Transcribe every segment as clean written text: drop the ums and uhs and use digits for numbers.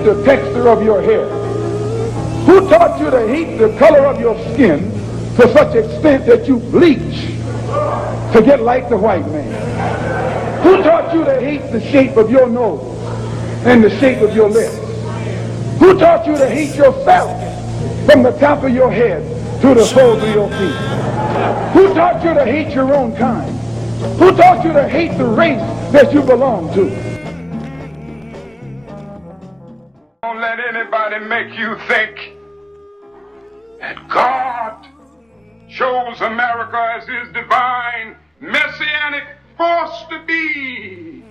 hate the texture of your hair? Who taught you to hate the color of your skin to such extent that you bleach to get like the white man? Who taught you to hate the shape of your nose and the shape of your lips? Who taught you to hate yourself from the top of your head to the soles of your feet? Who taught you to hate your own kind? Who taught you to hate the race that you belong to? Don't let anybody make you think that God chose America as his divine messianic force to be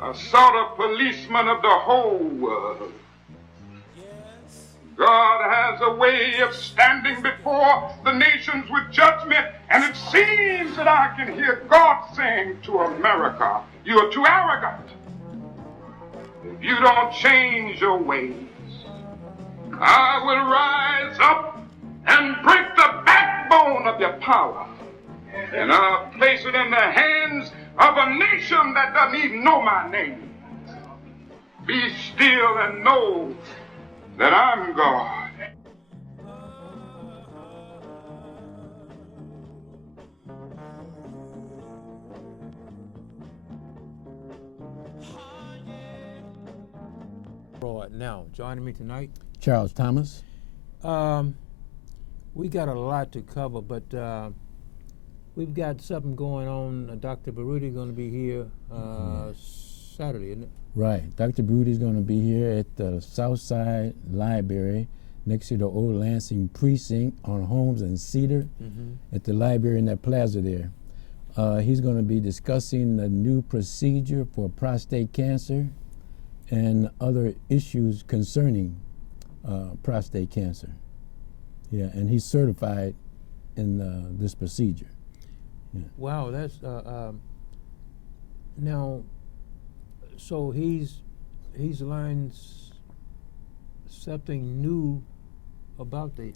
a sort of policeman of the whole world. God has a way of standing before the nations with judgment, and it seems that I can hear God saying to America, you are too arrogant. If you don't change your ways, I will rise up and break the backbone of your power, and I'll place it in the hands of a nation that doesn't even know my name. Be still and know that I'm God. Right now, joining me tonight, Charles Thomas. we got a lot to cover, but we've got something going on. Dr. Baruti going to be here Saturday, isn't it? Right. Dr. Baruti is going to be here at the Southside Library next to the old Lansing precinct on Holmes and Cedar at the library in that plaza there. He's going to be discussing the new procedure for prostate cancer and other issues concerning prostate cancer. Yeah, and he's certified in this procedure. Yeah. Wow, that's now. So he's learned something new about the.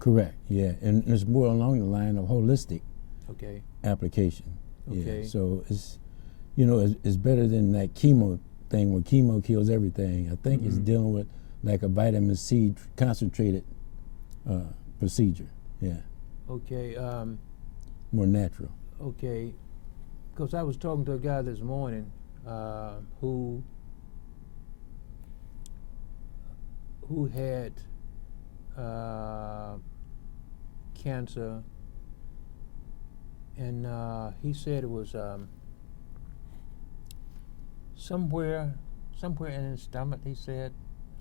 Correct. Yeah, and it's more along the line of holistic Okay. application. Okay. Yeah. So it's it's better than that chemo thing where chemo kills everything. I think it's dealing with like a vitamin C concentrated procedure. Yeah. Okay. More natural. Okay. Because I was talking to a guy this morning who had cancer, and he said it was somewhere in his stomach. He said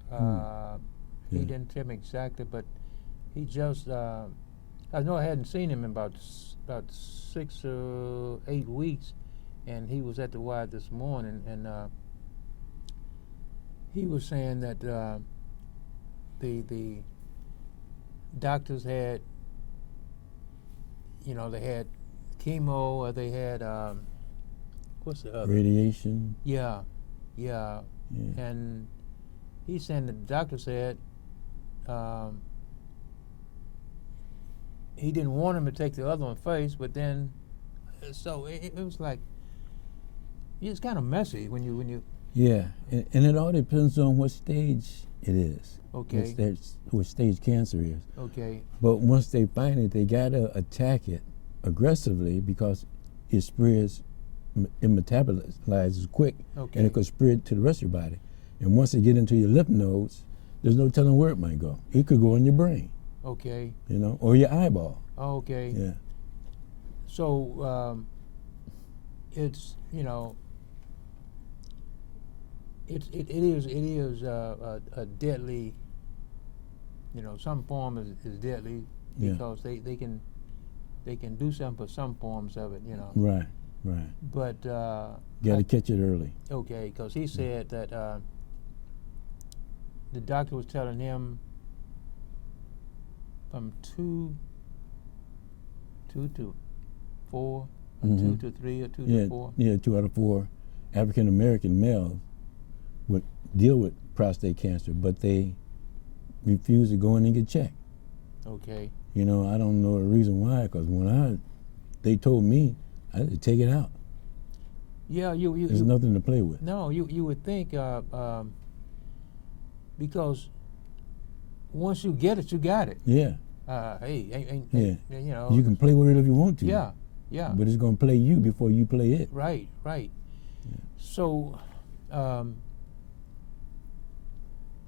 he Yeah. didn't tell me exactly, but he just I know I hadn't seen him in about 6 or 8 weeks, and he was at the Y this morning, and he was saying that the doctors had, they had chemo, or they had what's the other? Radiation. Yeah. Yeah. And he's saying that the doctor said he didn't want him to take the other one first, but then so it was like it's kind of messy when you. Yeah, and it all depends on what stage it is. Okay. What stage cancer is. Okay. But once they find it, they gotta attack it aggressively because it spreads, it metabolizes quick, Okay. and it could spread to the rest of your body. And once it get into your lymph nodes, there's no telling where it might go. It could go in your brain, Okay. or your eyeball. Okay. Yeah. So it's it is a deadly. Some form is deadly Yeah. because they can do something for some forms of it. Right. But Got to catch it early. okay, because he said that the doctor was telling him from 2 to 4, or 2 to 3, or 2 Yeah, to 4. 2 out of 4 African American males would deal with prostate cancer, but they refuse to go in and get checked. Okay. I don't know the reason why, because they told me I had to take it out. Yeah, There's nothing to play with. No, you would think because once you get it, you got it. Yeah. Hey, Yeah. you know. You can play with it if you want to. Yeah, yeah. But it's going to play you before you play it. Right, right. So,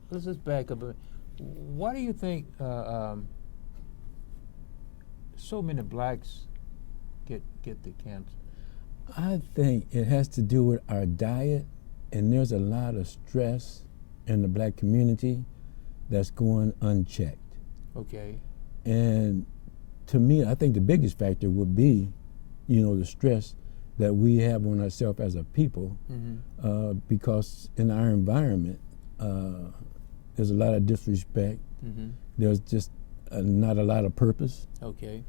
let's just back up a bit. Why do you think so many blacks get the cancer? I think it has to do with our diet, and there's a lot of stress in the black community that's going unchecked. Okay. And to me, I think the biggest factor would be, the stress that we have on ourselves as a people, Mm-hmm. because in our environment, there's a lot of disrespect. Mm-hmm. There's just not a lot of purpose. Okay.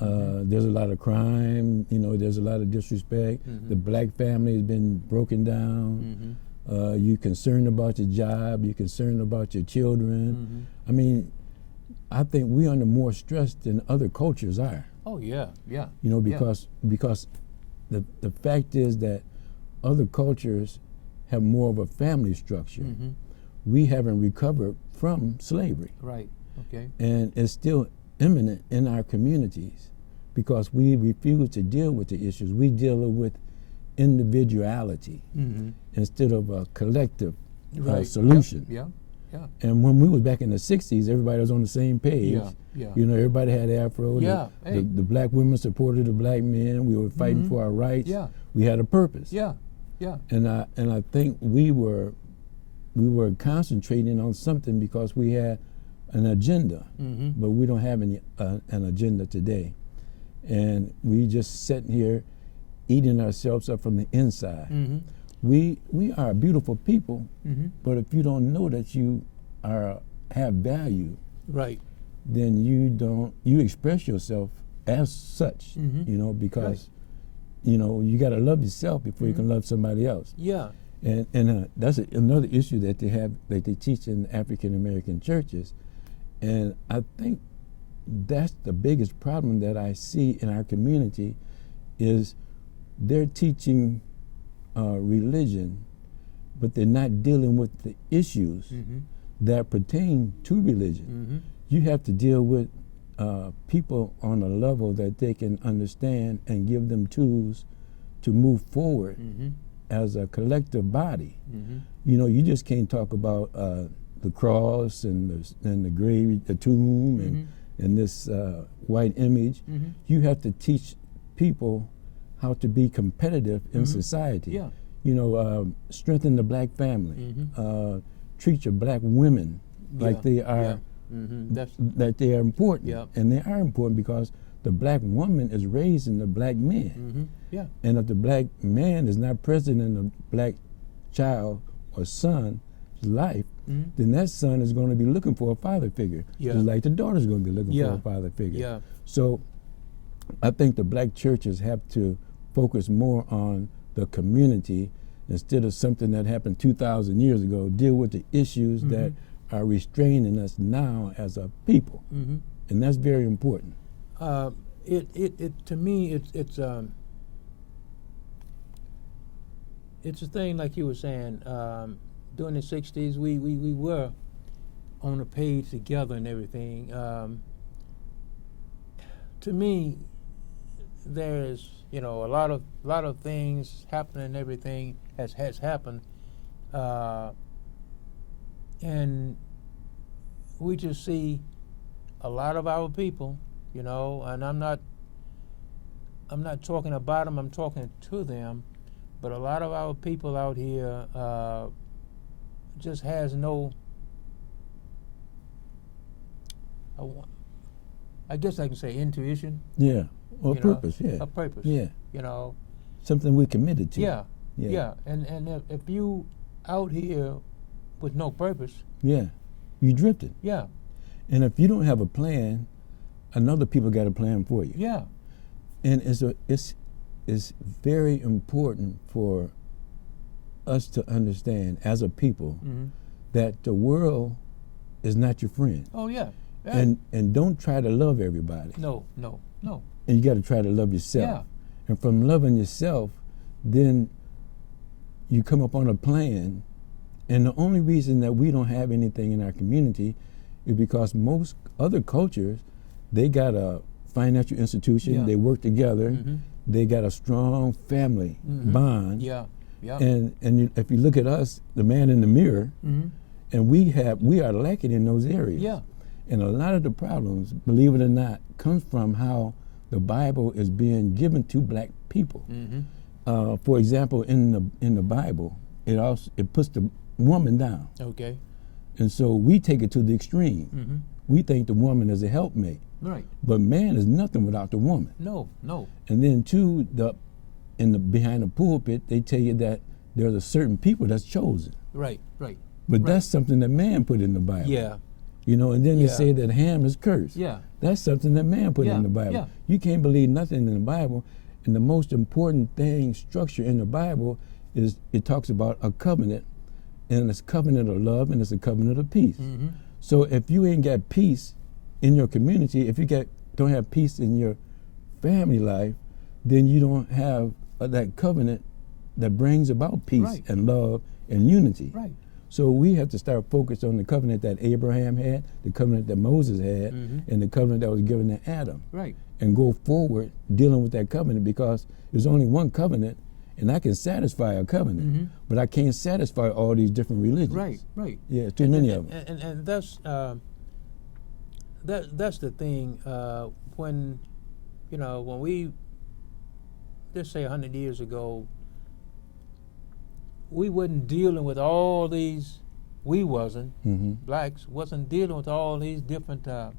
There's a lot of crime. There's a lot of disrespect. Mhm. The black family has been broken down. Mm-hmm. You're concerned about your job. You're concerned about your children. Mm-hmm. I mean, I think we're under more stress than other cultures are. Oh yeah, yeah. Because the fact is that other cultures have more of a family structure. Mm-hmm. We haven't recovered from slavery. Right. Okay. And it's still imminent in our communities because we refuse to deal with the issues. We deal with individuality Mm-hmm. instead of a collective Right. solution. Yeah. Yeah. And when we was back in the 60s, everybody was on the same page. Yeah. Yeah. Everybody had afro. Yeah, hey. The black women supported the black men. We were fighting Mhm. for our rights. Yeah. We had a purpose. Yeah. Yeah. And I think we were concentrating on something because we had an agenda, Mm-hmm. but we don't have any an agenda today, and we just sitting here eating ourselves up from the inside. Mm-hmm. We are beautiful people, Mm-hmm. but if you don't know that you have value, Right. then you express yourself as such. Mhm. Because you got to love yourself before you can love somebody else. Yeah. And that's another issue that they teach in African American churches, and I think that's the biggest problem that I see in our community is they're teaching religion, but they're not dealing with the issues Mm-hmm. that pertain to religion. Mm-hmm. You have to deal with people on a level that they can understand and give them tools to move forward Mm-hmm. as a collective body. Mm-hmm. You just can't talk about the cross and the grave, the tomb, and this white image. Mm-hmm. You have to teach people how to be competitive in Mhm. society. Yeah. Strengthen the black family. Mhm. Treat your black women like Yeah. they are. Yeah. Mm-hmm. That they are important. Yeah. And they are important because the black woman is raising the black man. Mm-hmm. Yeah. And if the black man is not present in the black child or son's life, Mm-hmm. then that son is going to be looking for a father figure. Yeah. Just like the daughter's going to be looking for Yeah. a father figure. Yeah. So I think the black churches have to focus more on the community instead of something that happened 2,000 years ago. Deal with the issues Mhm. that are restraining us now as a people. Mm-hmm. And that's very important. It to me it's a thing like you were saying. During the '60s, we were on a page together and everything. To me, there's a lot of things happening. And everything has happened, and we just see a lot of our people, and I'm not talking about them, I'm talking to them, but a lot of our people out here just has no, I guess I can say intuition, Yeah. Or You know, purpose, yeah. a purpose, Yeah. Something we're committed to. Yeah, Yeah. yeah. And if you out here with no purpose, Yeah. You drifted. yeah, And if you don't have a plan, another people got a plan for you. yeah, And it's very important for us to understand as a people mm-hmm. that the world is not your friend. Oh yeah. And don't try to love everybody. No. And you got to try to love yourself. Yeah. And from loving yourself, then you come up on a plan And the only reason that we don't have anything in our community is because most other cultures, they got a financial institution, Yeah. they work together, Mhm. they got a strong family Mhm. bond. Yeah. Yeah. If you look at us, the man in the mirror, Mhm. and we are lacking in those areas. Yeah. And a lot of the problems, believe it or not, comes from how the Bible is being given to black people. Mhm. For example, in the Bible, it puts the woman down, Okay. and so we take it to the extreme. Mhm. We think the woman is a helpmate, Right. but man is nothing without the woman. No. No. And then too, behind the pulpit, they tell you that there's a certain people that's chosen, Right. Right. but Right. that's something that man put in the Bible. Yeah. You know, and then they Yeah. say that Ham is cursed. Yeah. That's something that man put Yeah, in the Bible. yeah. You can't believe nothing in the Bible. And the most important structure in the Bible is it talks about a covenant, and it's a covenant of love and it's a covenant of peace. Mhm. So if you ain't got peace in your community, if you don't have peace in your family life, then you don't have that covenant that brings about peace Right. and love and unity. Right. So we have to start focused on the covenant that Abraham had, the covenant that Moses had, Mhm. and the covenant that was given to Adam, Right. and go forward dealing with that covenant, because there's only one covenant, and I can satisfy a covenant, Mhm. but I can't satisfy all these different religions. Right. Right. Yeah, too many of them. And that's that's the thing. When when we, let's say 100 years ago, we wasn't dealing with all these. We wasn't Hmm. blacks wasn't dealing with all these different type.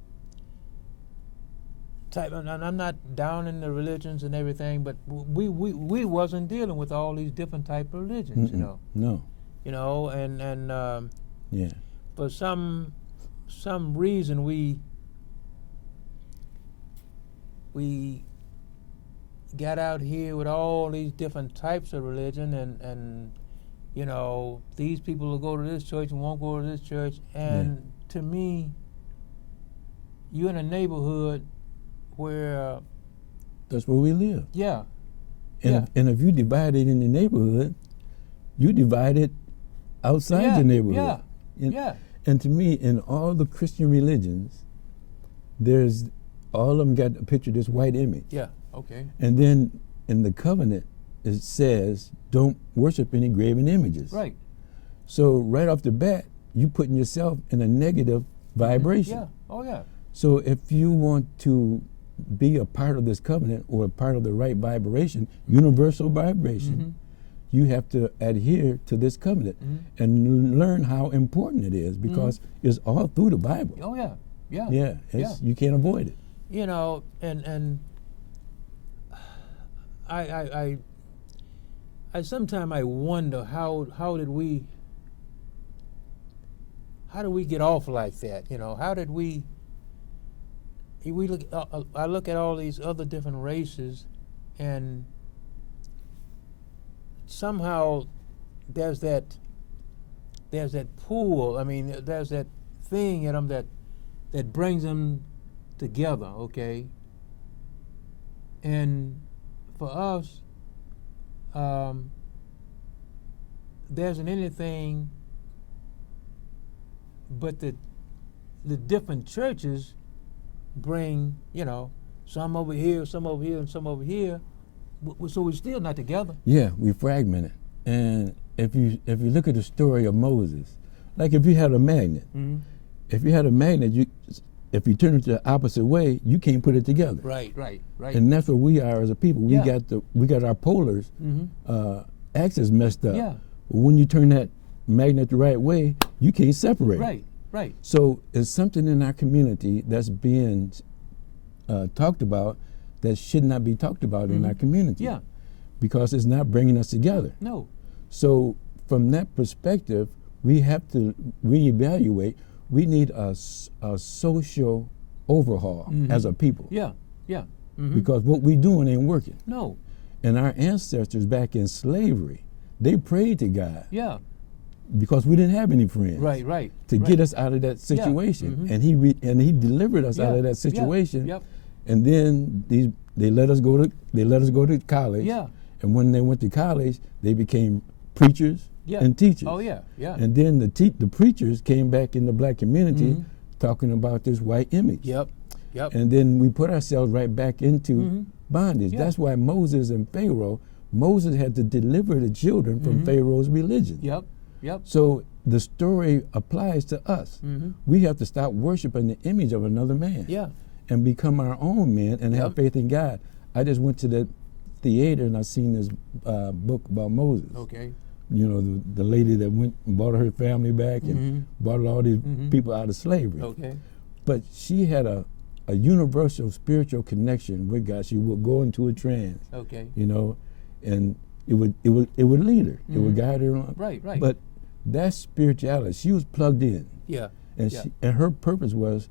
And I'm not down in the religions and everything, but we wasn't dealing with all these different type of religions. No. And Yeah. for some reason we got out here with all these different types of religion, and these people will go to this church and won't go to this church, and to me, you're in a neighborhood where That's where we live. yeah. And if you divide it in the neighborhood, you divide it outside Yeah, the neighborhood. yeah, And, yeah. and to me, in all the Christian religions, there's all of them got a picture of this white image. Yeah. Okay. And then in the covenant, it says, don't worship any graven images. Right. So right off the bat, you putting yourself in a negative vibration. Yeah. Oh yeah. So if you want to be a part of this covenant or a part of the right vibration, universal vibration, you have to adhere to this covenant and learn how important it is, because it's all through the Bible. Oh yeah. Yeah. Yeah, you can't avoid it. And I sometimes I wonder how did we get off like that? How did we look? I look at all these other different races, and somehow there's that pool. I mean, there's that thing in them that brings them together. Okay. And for us, there isn't anything but the different churches bring, some over here, some over here, and some over here. So we're still not together. Yeah, we fragmented. And if you look at the story of Moses, like if you had a magnet, if you had a magnet, if you turn it the opposite way, you can't put it together. Right. And that's what we are as a people. We Yeah. got our polars axis messed up. Yeah. When you turn that magnet the right way, you can't separate. Right. So it's something in our community that's being talked about that should not be talked about in our community. Yeah. Because it's not bringing us together. No. So from that perspective, we have to reevaluate. We need a social overhaul as a people. Yeah. Because what we doing ain't working. No. And our ancestors back in slavery, they prayed to God Yeah. because we didn't have any friends. Right. To get us out of that situation. And he delivered us out of that situation. Yep. And then they let us go to college. Yeah. And when they went to college, they became preachers, Yeah. and teachers. Oh yeah, yeah. And then the preachers came back in the black community Mhm. talking about this white image. Yep. Yep. And then we put ourselves right back into Mhm. bondage. Yeah. That's why Moses and Pharaoh, Moses had to deliver the children from Mhm. Pharaoh's religion. Yep. Yep. So the story applies to us. Mhm. We have to stop worshiping the image of another man Yeah. and become our own men and have Yep. faith in God. I just went to the theater and I seen this book about Moses. Okay. You know, the lady that went and brought her family back and Mhm. brought all these Mhm. people out of slavery. Okay. But she had a universal spiritual connection with God. She would go into a trance, Okay. you know, and it would lead her. It would Mhm. guide her on. Right. Right. But that spirituality, she was plugged in, yeah. and Yeah. and her purpose was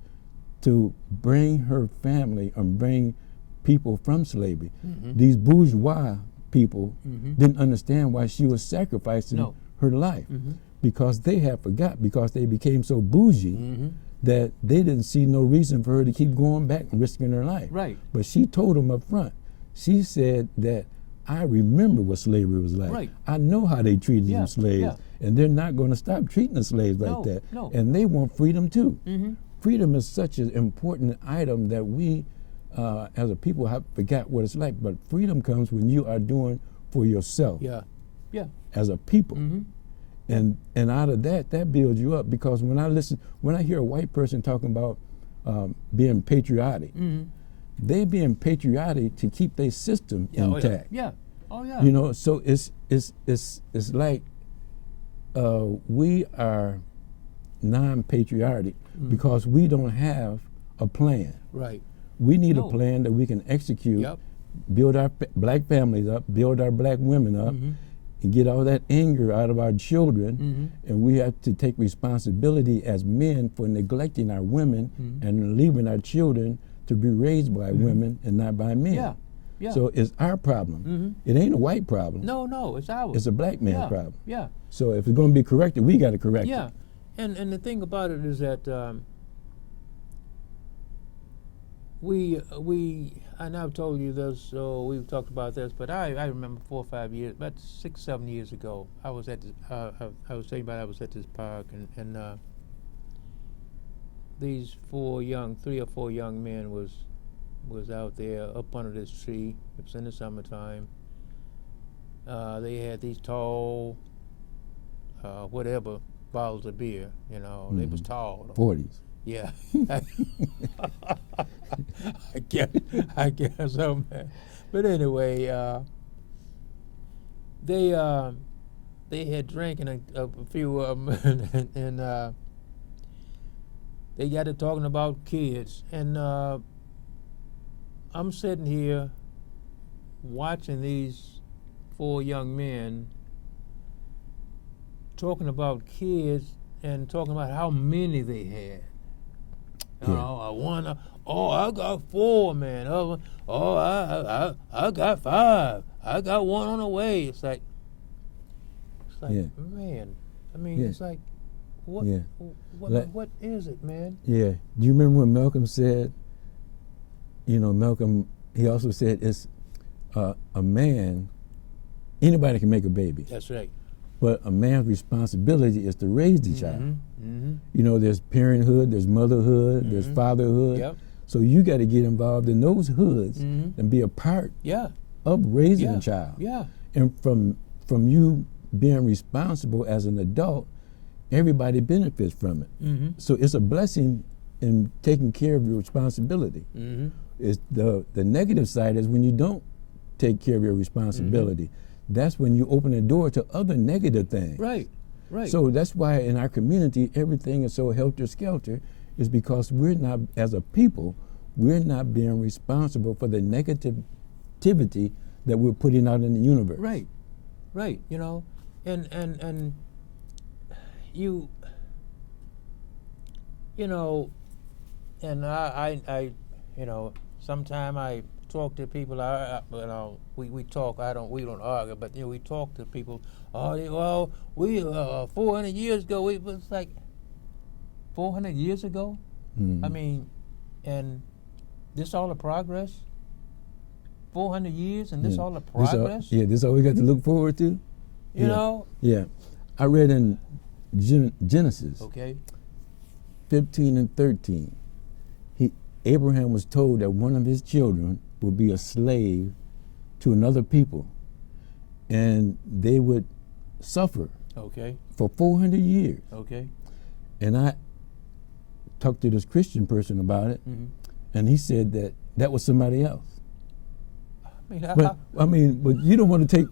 to bring her family and bring people from slavery. Mhm. These bourgeois people Mhm. didn't understand why she was sacrificing No. her life Mhm. because they had forgot because they became so bougie Mhm. that they didn't see no reason for her to keep going back and risking her life. Right. But she told them up front. She said that I remember what slavery was like. Right. I know how they treated Yeah, them slaves, yeah. and they're not going to stop treating the slaves No, like that. no. And they want freedom too. Mhm. Freedom is such an important item that we, as a people, have forgot what it's like. But freedom comes when you are doing for yourself Yeah. Yeah. as a people. Mhm. And out of that builds you up because when I hear a white person talking about being patriotic, Mhm. they being patriotic to keep their system Yeah. Oh, yeah. intact. Yeah. Oh yeah. You know, so it's like we are non-patriotic because we don't have a plan. Right. We need No. a plan that we can execute, Yep. build our black families up, build our black women up, Mhm. and get all that anger out of our children. Mhm. And we have to take responsibility as men for neglecting our women Mhm. and leaving our children to be raised by women and not by men. Yeah. Yeah. So it's our problem. Mhm. It ain't a white problem. No, it's ours. It's a black man's yeah. problem. Yeah. So if it's going to be corrected, we got to correct Yeah. it. And the thing about it is that we and I've told you this, so we've talked about this, but I remember 4 or 5 years, about 6, 7 years ago, I was at this, I was telling you about I was at this park and these 3 or 4 young men was out there up under this tree. It was in the summertime. They had these tall, whatever, bottles of beer. You know, they was tall. 40s. Yeah. I guess so, man. But anyway, they had drank and a few of them, and they got to talking about kids, and I'm sitting here watching these 4 young men talking about kids and talking about how many they had. You know, I got 4, man. I got 5. I got 1 on the way. It's like, Yeah. man. I mean, Yeah. it's like, what, Yeah. what is it, man? Yeah. Do you remember when Malcolm said, you know, Malcolm, he also said it's a man, anybody can make a baby, That's right. but a man's responsibility is to raise the child. Mm-hmm. You know, there's parenthood, there's motherhood, there's fatherhood. Yep. So you got to get involved in those hoods Mhm. and be a part Yeah. of raising Yeah. a child. Yeah. And from you being responsible as an adult, everybody benefits from it. Mm-hmm. So it's a blessing in taking care of your responsibility. Mm-hmm. It's the negative side is when you don't take care of your responsibility. That's when you open the door to other negative things. Right. Right. So that's why in our community everything is so helter-skelter, is because we're not, as a people, we're not being responsible for the negativity that we're putting out in the universe. Right, right. You know, and you know, and I you know, sometime I talk to people. You know, we talk. We don't argue, but you know, we talk to people. Oh, we 400 years ago. It was like 400 years ago. Mhm. I mean, and this all the progress. 400 years, and this all the progress. This all we got to look forward to. You know. Yeah. I read in Genesis Okay. 15 and 13. Abraham was told that one of his children would be a slave to another people, and they would suffer Okay. for 400 years. Okay. And I talked to this Christian person about it, Mm-hmm. and he said that that was somebody else. I mean, But you don't want to take,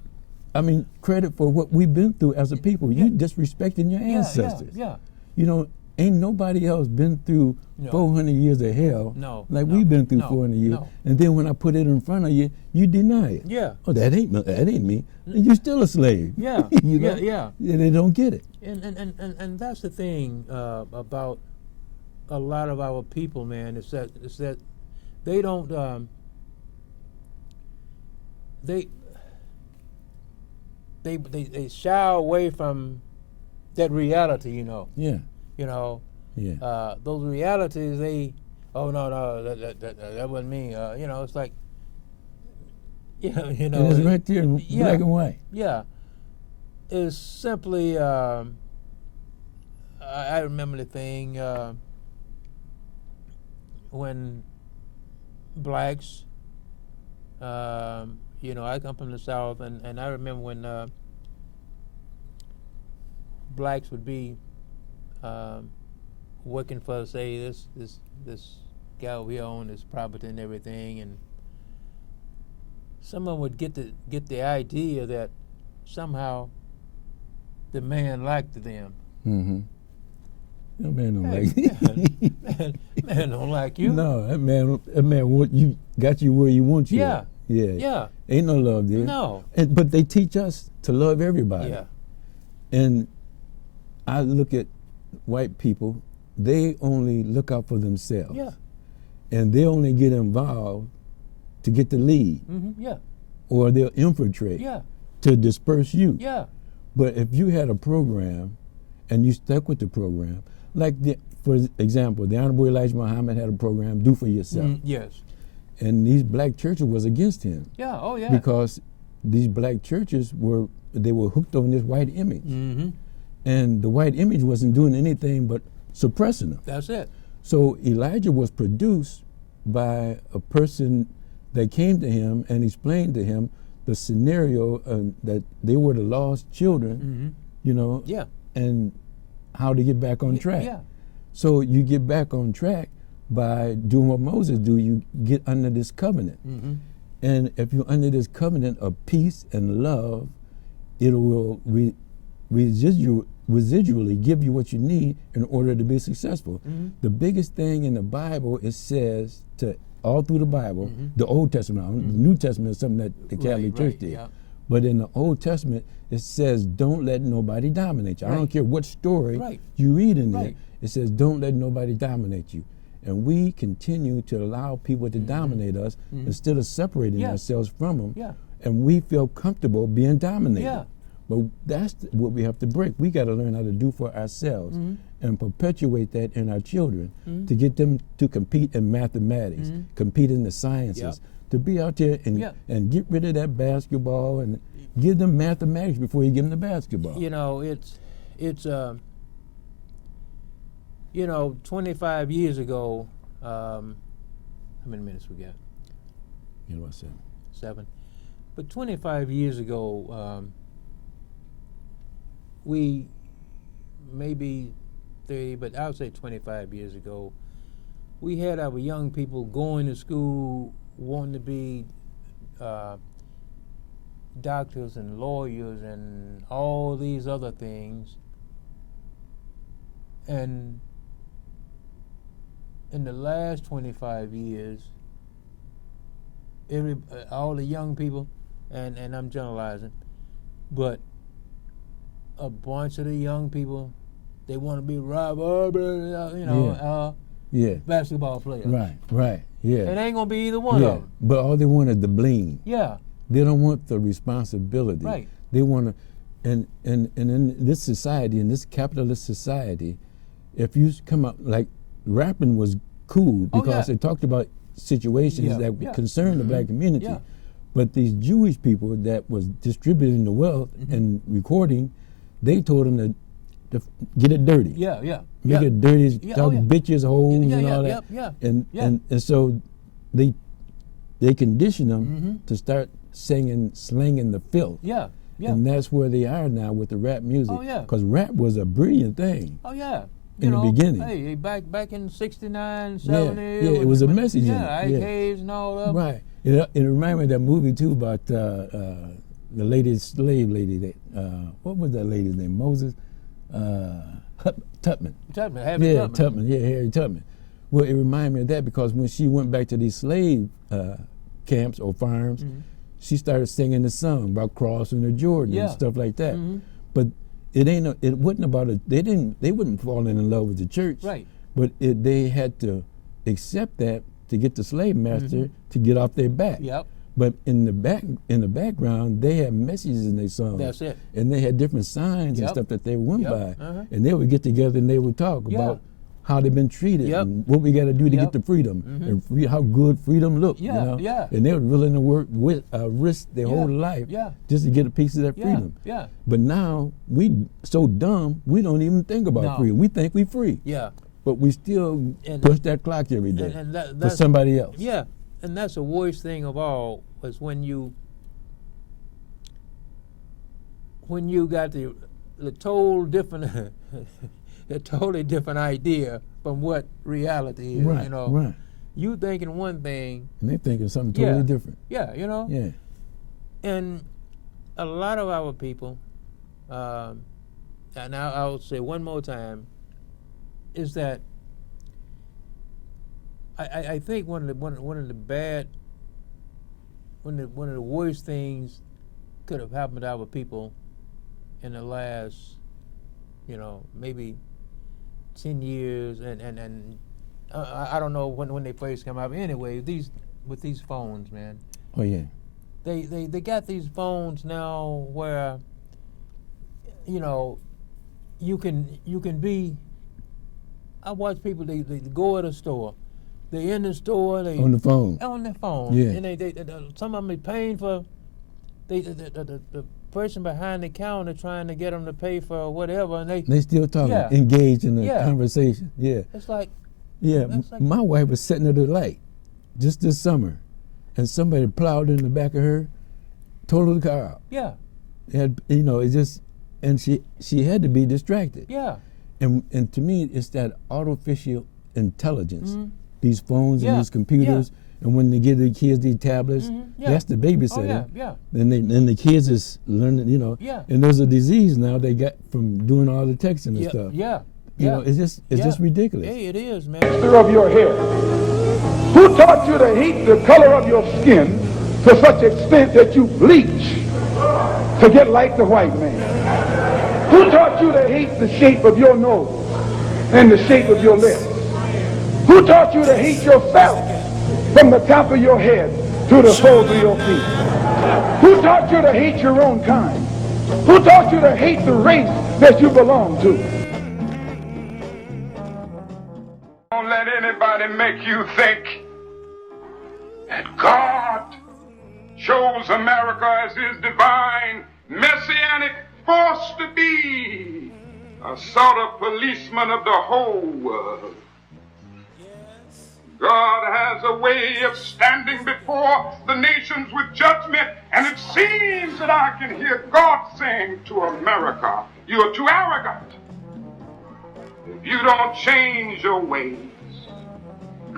credit for what we've been through as a people. Yeah. You disrespecting your ancestors. Yeah. You know, ain't nobody else been through No. 400 years of hell No, like no, we've been through no, 400 years. no. And then when I put it in front of you, you deny it. Yeah. Oh, that ain't me. You're still a slave. Yeah. You know? Yeah. Yeah, they don't get it. And that's the thing about a lot of our people, man. Is that they don't they shy away from that reality, you know. Yeah. You know, Yeah. those realities. No, that wasn't me. You know, it's like, you know. And it's right there in yeah. black and white. Yeah, it's simply. I remember the thing when blacks. You know, I come from the South, and I remember when blacks would be working for, say, this guy over here owned this property and everything, and someone would get the idea that somehow the man liked them. Mm-hmm. That man don't like man don't like you. No, that man got you where you want you. Yeah. Yeah. Yeah. Ain't no love there. No. But they teach us to love everybody. Yeah. And I look at white people, they only look out for themselves. Yeah. And they only get involved to get the lead. Mm-hmm. Yeah. Or they'll infiltrate Yeah. to disperse you. Yeah. But if you had a program and you stuck with the program, like for example, the Honorable Elijah Muhammad had a program, Do For Yourself. Yes. And these black churches was against him. Yeah. Oh yeah. Because these black churches were hooked on this white image. Mm-hmm. And the white image wasn't doing anything but suppressing them. That's it. So Elijah was produced by a person that came to him and explained to him the scenario that they were the lost children, Mm-hmm. you know, Yeah. and how to get back on track. Yeah. So you get back on track by doing what Moses do. You get under this covenant. Mm-hmm. And if you're under this covenant of peace and love, it will residually give you what you need in order to be successful. Mm-hmm. The biggest thing in the Bible, it says all through the Bible, Mm-hmm. the Old Testament, the New Testament is something that the Catholic Church did. Yeah. But in the Old Testament, it says, don't let nobody dominate you. I don't Right. care what story Right. you read in there. Right. It says, don't let nobody dominate you. And we continue to allow people to dominate us instead of separating Yeah. ourselves from them. Yeah. And we feel comfortable being dominated. Yeah. But that's what we have to break. We got to learn how to do for ourselves and perpetuate that in our children to get them to compete in mathematics, compete in the sciences, to be out there and get rid of that basketball and give them mathematics before you give them the basketball. You know, it's 25 years ago, how many minutes we got? You know what I said? 7. But 25 years ago, we, maybe 30, but I would say 25 years ago, we had our young people going to school wanting to be doctors and lawyers and all these other things. And in the last 25 years, all the young people, and I'm generalizing, but a bunch of the young people, they want to be basketball players. Right, yeah. It ain't gonna be either one of them. But all they want is the bling. Yeah. They don't want the responsibility. Right. They want to, and in this society, in this capitalist society, if you come up, like rapping was cool because it talked about situations that concerned the black community. Yeah. But these Jewish people that was distributing the wealth and recording, they told them to get it dirty. Yeah, yeah. Make yeah. it dirty, Yeah, talk oh, yeah. bitches, hoes, Yeah, and yeah, all that. yeah, And, yeah. and so they condition them Mm-hmm. to start slinging the filth. Yeah, yeah. And that's where they are now with the rap music. Oh, yeah. Because rap was a brilliant thing. Oh yeah. In the beginning. Hey, back in '69, Yeah, '70. yeah, it was a message in Yeah, it, yeah. IKs and all that. Right. It reminded me of that movie too about the lady, slave lady. What was that lady's name? Moses Tubman. Tubman, Harriet Yeah, Tubman. Tubman. Yeah, Harriet Tubman. Well, it reminded me of that because when she went back to these slave camps or farms, Mm-hmm. she started singing the song about crossing the Jordan Yeah. and stuff like that. Mhm. But it wasn't about it. They wouldn't fall in love with the church. Right. But they had to accept that to get the slave master to get off their back. Yep. But in the background, they had messages in their songs. That's it. And they had different signs and Yep. stuff that they went Yep. by. Uh-huh. And they would get together and they would talk Yeah. about how they've been treated Yep. and what we got to do to Yep. get the freedom Mhm. and how good freedom looked. Yeah, you know? yeah. And they were willing to risk their Yeah, whole life yeah. just to get a piece of that Yeah, freedom. yeah. But now we so dumb we don't even think about No. freedom. We think we free, Yeah. but we still And- push that clock every day And for that's somebody else. Yeah, and that's the worst thing of all was when you got the total different, a totally different idea from what reality is. Right, You know, right. you thinking one thing. And they're thinking something totally Yeah. different. Yeah, you know. Yeah. And a lot of our people, and I'll say one more time, is that I think one of the worst things could have happened to our people in the last, maybe 10 years, and I don't know when they first come out. But anyway, with these phones, man. Oh yeah. They got these phones now where you can be. I watch people they go at a store, they in the store, they On the phone. on their phone, Yeah. and they some of them are paying for the person behind the counter trying to get them to pay for whatever, and They still talking, Yeah. engaged in the Yeah. conversation. Yeah. it's like Yeah. That's like- My wife was sitting at the light just this summer, and somebody plowed in the back of her, totaled the car out. yeah, It just, and she had to be distracted. yeah, And to me, it's that artificial intelligence. Mhm. These phones Yeah, and these computers, and when they give the kids these tablets, yeah. that's the oh babysitter. yeah, yeah, Then the kids is learning, Yeah. And there's a disease now they got from doing all the texting and yeah, stuff. yeah. You know, it's just ridiculous. Hey, it is, man. Color of your hair. Who taught you to hate the color of your skin to such extent that you bleach to get like the white man? Who taught you to hate the shape of your nose and the shape of your lips? Who taught you to hate yourself from the top of your head to the soles of your feet? Who taught you to hate your own kind? Who taught you to hate the race that you belong to? Don't let anybody make you think that God chose America as his divine messianic force to be a sort of policeman of the whole world. God has a way of standing before the nations with judgment, and it seems that I can hear God saying to America, "You are too arrogant. If you don't change your ways,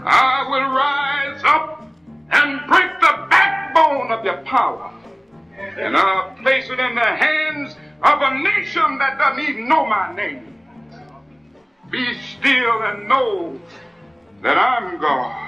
I will rise up and break the backbone of your power, and I'll place it in the hands of a nation that doesn't even know my name. Be still and know that I'm God."